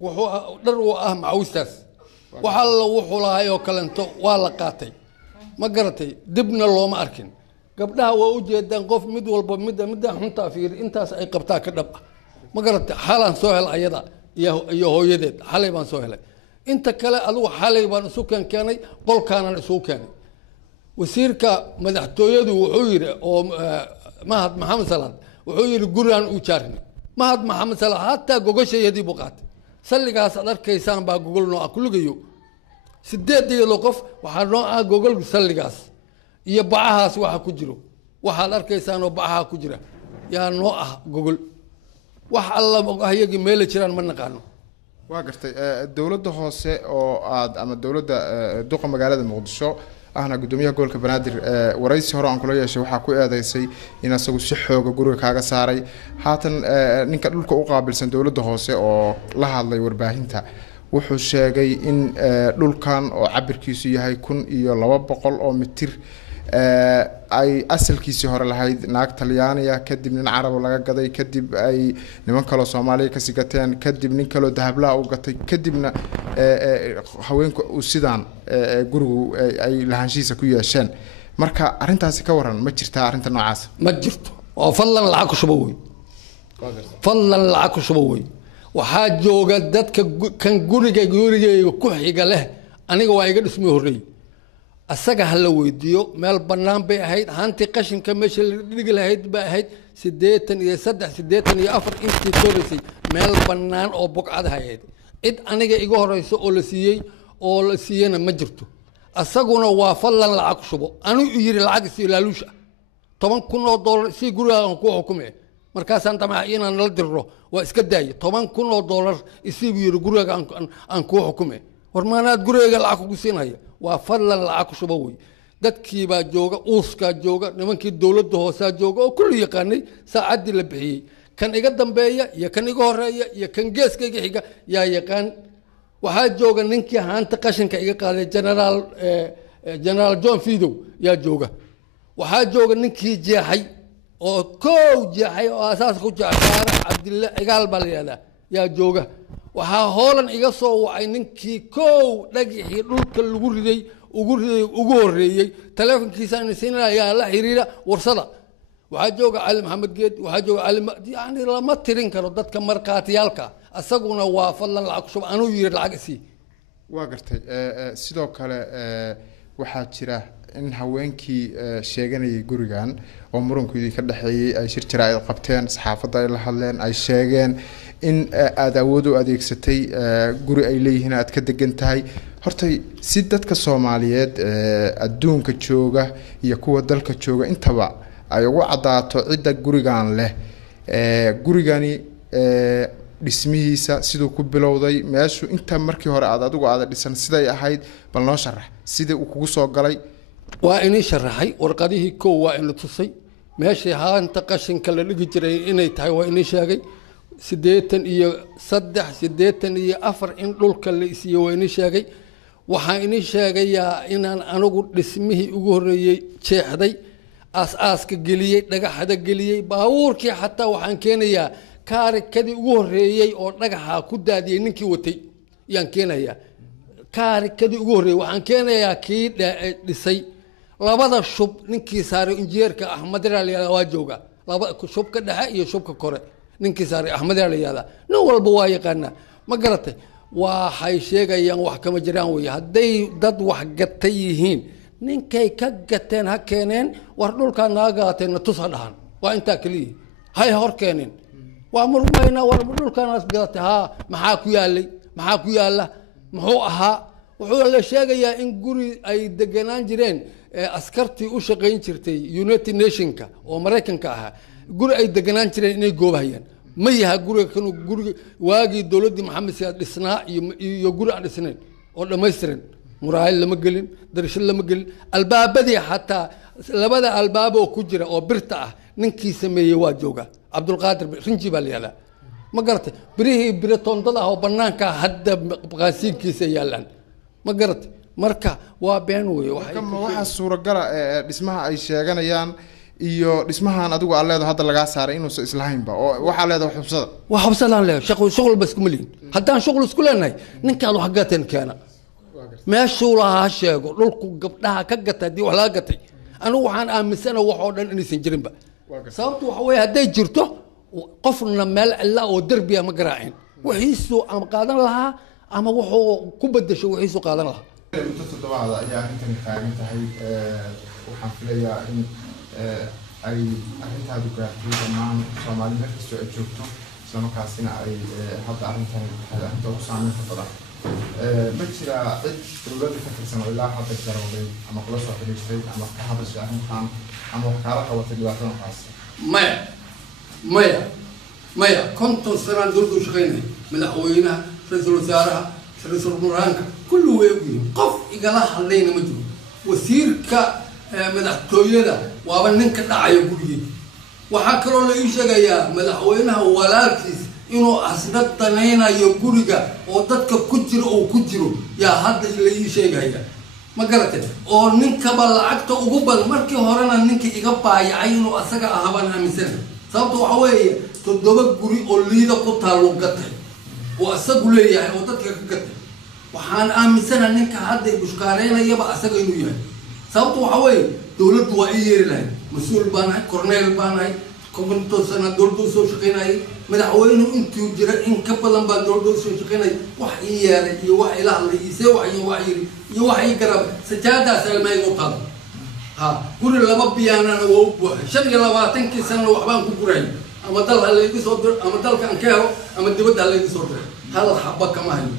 وحو معوستاس وحال وحولها يو كلنتو ولا قاتي ما قرتي دبنا لو ما أركن قبلها ووجدان قف مد والبا مد حنتا فير انتاس اي قبتا كدب ما قرت حالان سوهل ايدا يا هويدد حالي بان سوهل انت كلا ادو حالي بان سوكان كاني قول كان سوكان وسيركا مدحتويدو وحو يري او مهد محمد صلاح وحو يري غوران او جارني مهد محمد صلاح حتى غوغشيدي بوقات سلغاس ادركيسان با غوغل نو اكلغيو سديدي لوقف waxa noo ah gogol salligaas iyo bacahaas waxa ku jiro waxa arkaysaan oo bacaha ku jira yaa noo ah gogol wax alla ayagi meel jiraan ma naqaano waa gartay dawladda hoose oo aad ama dawladda duqa magaalada Muqdisho ahna gudoomiyaha gobolka Banaadir waraysi hore aan kula yeeshay waxa ku eedeysay in asagu si xoog guriga kaaga saaray haatan ninka dhulka u qaabilsan dawladda hoose oo la hadlay warbaahinta wuxuu sheegay in dhulkan oo cabirkiisu yahay 1200 oo mitir ay asalkiisii hore lahayd naag Talyaaniga kadib nin Carab laga gaday kadib ay niman kale Soomaaliya ka sigateen kadib nin kale dahabla u gatay kadibna haweenku u sidaan gurigu ay lahaanshiisa ku yeesheen marka arintaasi ka waran ma jirtaa arinta noocaas ma jirto oo fadlan lacag ku shubo way fadlan lacag ku shubo way waxaa jooga dadka kan guriga ku xiga leh aniga waa iga dhismay horeey asaga hal weydiyo meel banaan bay ahayd hanti qashinka meesha la dhigi lahayd ba ahayd 83 intii toorisay meel banaan oo bogcad ahayd cid aniga iga horeyso oo la siiyana ma jirto asaguna waa fallan lacag shubo anu yiri lacag si ilaalusha $10,000 si guriga ku xukumay markaasaan tamaa inaan la diro waa iska daay $10,000 isiib yiri guriga aan ku xukumay warmaanaad guriga lacag ku siinaya waa fallan lacag shubo way dadkii baa jooga uuska jooga nimankii dawladda hoose jooga oo kulli yaqaanay saacadii la bixiyay kan iga dambeeya iyo kan iga horeeya iyo kan geeskayga xiga yaa yaqaan waxa jooga ninkii haanta qashinka iga qaaday general John Fido yaa jooga waxa jooga ninkii jeexay oo koow jeexay oo asaas ku jeexay Cabdillah Igaal Baliyada yaa jooga waxa hoolan iga soo wacay ninkii koow dhagixii dhulka lagu riday ugu horeeyay telefonkiisa in siinaya la xiriira warsada waxa jooga Ali Maxamed Geed waxa jooga Ali yani lama tirin karo dadka marqaatiyalka asaguna waa fadlan lacag shub anu yiri lacag si waa gartay sidoo kale waxa jira in haweenkii sheeganayay gurigan oo murankoodii ka dhaxeeyay ay shir jiraayad qabteen saxaafadda ay la hadleen ay sheegeen in aad awood u adeegsatay guri ay leeyihiin aad ka degan tahay hortay si dadka Soomaaliyeed adduunka jooga iyo kuwa dalka jooga intaba ay ugu cadaato cid gurigan leh gurigani dhismihiisa sidoo ku bilowday meeshu inta markii hore aad adigu aad dhisan siday ahayd bal noo sharax sida uu kugu soo galay waa inay sharaxay warqadihii koow waa in la tusay meeshii haanta qashinka la dhigi jiray inay tahay waa inay sheegay 83 in dhulka la isiyo waa inay sheegay waxaan inay sheegayaa inaan anigu dhismihii ugu horeeyay jeexday aas-aaska geliyay dhagaxada geliyay baabuurkii xataa waxaan keenayaa kaarikadii ugu horeeyay oo dhagaxa ku daadiyay ninkii watay yaan keenayaa kaarikadii ugu horeeyay waxaan keenayaa kii dhisay labada shub ninkii saaray injineerka Axmed Raaliyaada waa jooga laba shubka dhexe iyo shubka kore ninkii saaray Axmed Raaliyaada nin walba waa yaqaana ma garatay waxay sheegayaan wax kama jiraan way haday dad wax gatay yihiin ninkay ka gateen ha keeneen war dhulka naagaateen tus dhahan waa inta kaliya hay hor keeneen waa murmayna war dhulkaas gatay ha maxaa ku yaala muxuu ahaa wuxuu la sheegayaa in guri ay deganaan jireen askartii u shaqeyn jirtay United Nationka oo Mareykanka ah guri ay deganaan jireen inay goobahayaan ma yaha guriga kanu guriga waagi dawladda Maxamed Siyaad dhisnaa iyo guri aan dhisnayn oo dhameystiran muraayil lama gelin darshin lama gelin albaabadii xataa labada albaab oo ku jira oo birta ah ninkii sameeyay waa jooga Abdul Qaadir Rinji baa leeyahay ma garatay birihii biratondada oo banaanka hadda qaasiinkiisa yaalan ma garatay marka waa been weey waxa suuragal ah dhismaha ay sheeganayaan iyo dhismahan adigu aad leedahay hadda laga saaray inuu islahaynba oo waxa leedahay xubsada وحبسنا له شغل بس كملين هدان شغل سكولنا نكاد حقتين كان ما شو لها شيء لولكو قبلها كقتها دي ولا قتي أنا وحان آمسنا وحودا إني سنجرين بقى صارت وحوي هدي جرته قفلنا مال الله ودربيا مقراعين وحيسو أم قادن لها أما وحو كبد شو وحيسو قادن لها المتصل هذا يا أنت مخارج تهي وحنفليا إن أي أنت هذا كاتب تمام سامعني نفس الشيء شفته سلام كاسين أي هذا أنت وسامي فضلا بكرة الولاد فكر سنة ولا حتى كذا ولا أما خلاص واحد يشتري أما هذا الشيء خان أما كارك أو تلواتنا خاص مايا كنت سنة دردو شغيني من أخوينا رئيس الوزراء رئيس البرهانك كله ويقول قف إقلا حلينا مجنون وسيرك مدحتويدا وابنك دعايا قولي وحكروا لي شغيا مدحوينها ولالكيس إنه أسناد تنينا يقوليكا ودتك كجرو أو كجرو يا هذا اللي شغيا ما قرأت أو نك بالعكت وقبل مركي هرنا نك إجابة يعينه أسقى أهبنا مثلا صوته حوالي تدوب قولي أوليدا كتالو قتل وأسقى لي يعني ودتك قتل وحان آمسنا نك هذا بشكارينا يبقى أسقى إنه يعني صوته حوالي دولة وعيير لهم مسؤول بانهاي كورنيل بانهاي كومنتو سنة دولدو سو شقيناي مدحوينو انتو جرا ان كبلن با دولدو سو شقيناي وحي يالي iyo wax ilaah la isee waxay garab sajada salmay qotal ha guri laba biyaanana waa buuxay 25 sano waxbaan ku guray ama dal hal igu soo dir ama dalkan ka helo ama dibadda hal igu soo dir hal xabba kama hayo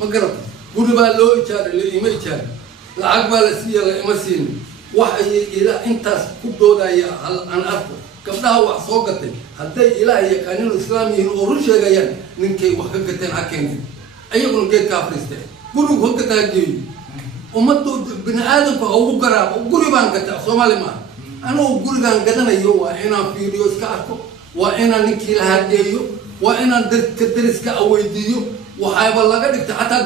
ma garab guri baa loo ijaaray la ima ijaaray lacag baa la siiyay ima siin waxay ila intaas ku doodaya hal aan arko gabdhaha wax soo gatay haday ilaahay yaqaaniin islaamiyiin oo run sheegayaan ninkay wax ka gateen hakeen ayaguna geed ka afristay gurigu hogga taagay ummaddu bini aadamku ugu garaab guri baan gatay Soomaali ma anoo gurigan gadanayo waa inaan fiiriyo iska arko waa inaan ninkii la hadeeyo waa inaan dariska aweydiyo waxayba laga dhigtay hatta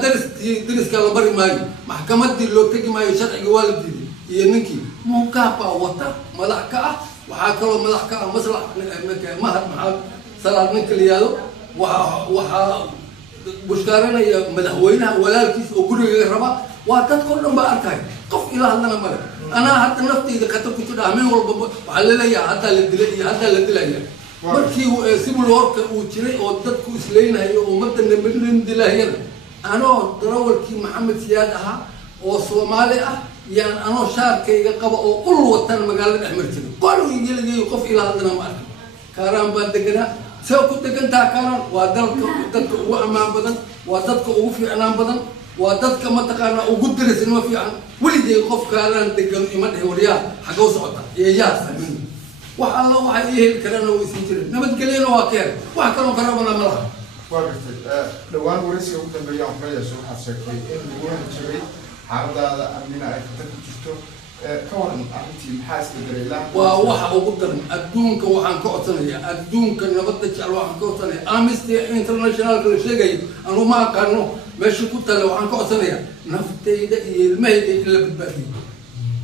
dariska la bari maayo maxkamadii loo tagi maayo sharciga waa la diiday iyo ninkii mukaaba wata madax ka ah waxaa kaloo madax ka ah maslax mahad maxaad salaad ninka la yiraahdo waxa bushkaaranaya madaxweynaha walaalkiis oo guriga raba waa dadka dhan ba arkay qof ilaa hadana ma ana hadda naftayda khatar ku jira meel walba waxa la leeyahay hadda la dilay hadda la dilaya markii sibul warka uu jiray oo dadku isleeynayo ummadda nabadgelyo dilaayeen anoo darawalkii maxamed siyaad aha oo Soomaali ah yaan anoo shaarkayga qaba oo ul watan magaalada dhexmartay qolo igeligay qof ilaa hadana ma arkin kaaraan baa degana soo ku degantaa kaaraan waa dadka ugu amaan badan waa dadka ugu fiicnaan badan waa dadka ma taqaana ugu dirisan ma fiican waliday qof kaaraan degan ima dhahay wariyaa xaga u socota yaa fahmin wax alla waxa ay heli karaan oo isin jirin nabadgelyana waa keen wax kale karabana ma laha وقفت دوان ورثي وقدم بيان فريا سو حسكي إن دوان جري حردا أمينة أكتر جفتو كون أنتي محاس بدريلا وواحد وقدر أدونك وحن كوتني أدونك نبض تجعل وحن كوتني أمستي إنترناشنال كل شيء جاي أنا ما كانوا ماشي كنت لو وحن كوتني نفتي ده المهد اللي بدي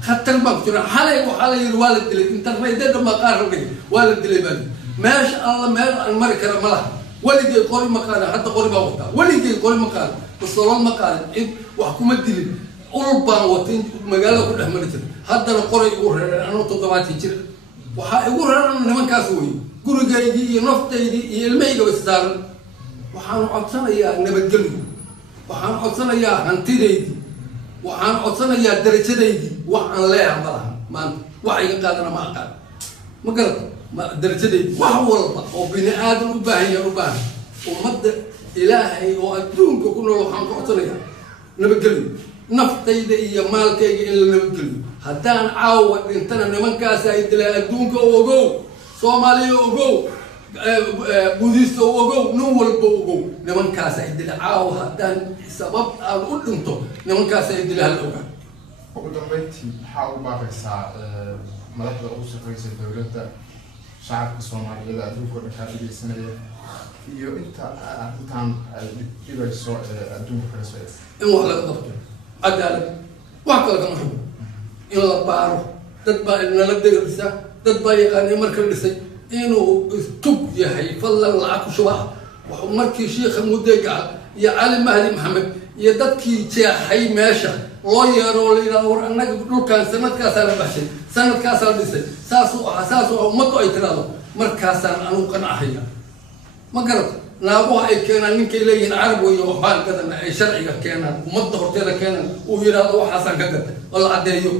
حتى المقتنع حالي وحالي الوالد اللي إنترنت ده ما قارب والد اللي بدي ما شاء الله ما المركة ملها ولدي قول مكان حتى قول بوقتها ولدي قول مكان بالصلاة مكان إيه وحكومة دليل أوروبا وتين مجاله كله مرتين هذا القرى يقول أنا تطبعت يجري ويقول أنا نمان كاسوي قرى جاي نفط يدي الميجا بستار وحنا عطسنا يا نبتجلو وحنا عطسنا يا هنتيدي وحنا عطسنا يا درجتي وحنا لا يعملها ما وعي قادنا ما قاد ما قلت ما درجتي وحول وبني آدم وباهي ومد إلهي وأدونك كنا لو حنا عطسنا يا نبتجلو naftayda iyo maalkayga in la nabadgeliyo haddaan caawa dhintana nimankaas ay dilaan adduunka ogow Soomaaliya ogow buudista ogow nin walba ogow nimankaas ay dilaan caawa haddaan sabab aan u dhinto nimankaas ay dilaan ogaa ugu dambeyntii maxaa u baaqaysaa madaxda ugu shaqeysa dowladda shacabka Soomaaliyeed adduunka dhan ka dhigaysanaya iyo inta arrintan ay dhibayso adduunka kala soo in wax laga qabto عدالة وعقل كم حب إن الله بارو تتبع إن لا تدرسه dad baa yaqaanay marka dhisay inuu tug yahay fadlan lacag ku shubaha markii sheekha mudeegaca iyo cali mahdi maxamed iyo dadkii jeexay meesha loo yeero la yidhahdo war annaga dhulkaan sanadkaasaa la baxshay sanadkaasaa la dhisay saasuu ummaddu ay tiraahdo markaasaan anugu qanacahaya ma garata naaguha ay keenaan ninkay leeyihiin carab weeye waxbaan gadana ay sharciga keenaan ummadda horteeda keenaan uu yidhaahdo waxaasaan ka gatay oo la caddeeyo